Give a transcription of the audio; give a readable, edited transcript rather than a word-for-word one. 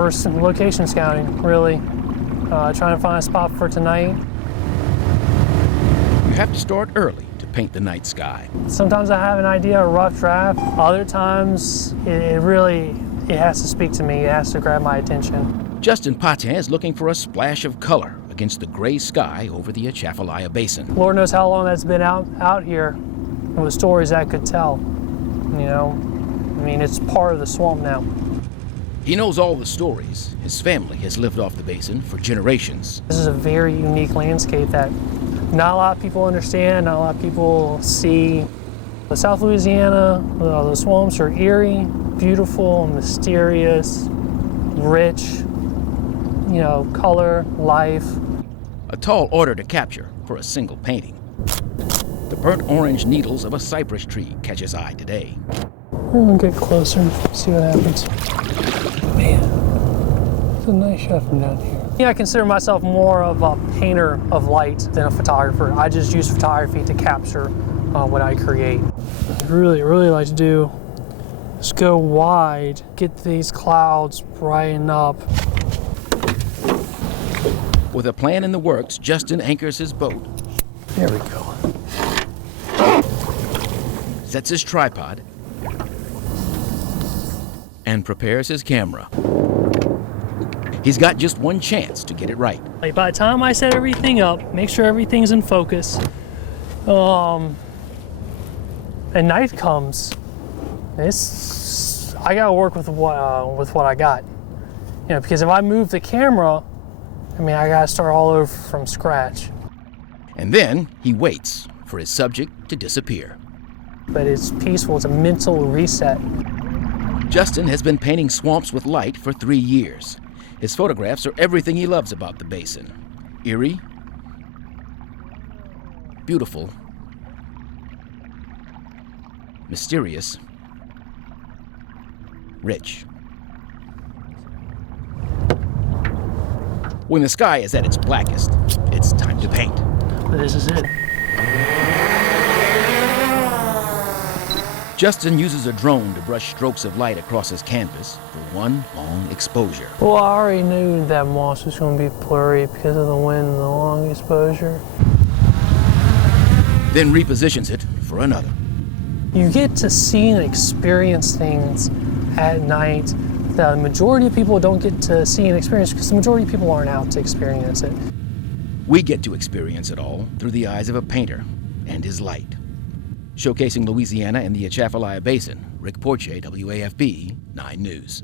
immersed in location scouting, really. Trying to find a spot for tonight. You have to start early to paint the night sky. Sometimes I have an idea, a rough draft. Other times, it has to speak to me. It has to grab my attention. Justin Patin is looking for a splash of color against the gray sky over the Atchafalaya Basin. Lord knows how long that's been out here, and the stories that could tell. You know, I mean, it's part of the swamp now. He knows all the stories. His family has lived off the basin for generations. This is a very unique landscape that not a lot of people understand, not a lot of people see. The South Louisiana, the swamps are eerie, beautiful, mysterious, rich, you know, color, life. A tall order to capture for a single painting. The burnt orange needles of a cypress tree catch his eye today. I'm gonna get closer, see what happens. Man, it's a nice shot from down here. Yeah, I consider myself more of a painter of light than a photographer. I just use photography to capture what I create. What I'd really like to do is go wide, get these clouds brighten up. With a plan in the works, Justin anchors his boat. There we go. Sets his tripod and prepares his camera. He's got just one chance to get it right. Like by the time I set everything up, make sure everything's in focus, and night comes, I gotta work with what I got. You know, because if I move the camera, I mean, I gotta start all over from scratch. And then he waits for his subject to disappear. But it's peaceful, it's a mental reset. Justin has been painting swamps with light for 3 years. His photographs are everything he loves about the basin. Eerie, beautiful, mysterious, rich. When the sky is at its blackest, it's time to paint. This is it. Justin uses a drone to brush strokes of light across his canvas for one long exposure. Well, I already knew that moss was going to be blurry because of the wind and the long exposure. Then repositions it for another. You get to see and experience things at night that the majority of people don't get to see and experience because the majority of people aren't out to experience it. We get to experience it all through the eyes of a painter and his light. Showcasing Louisiana and the Atchafalaya Basin, Rick Porche, WAFB 9 News.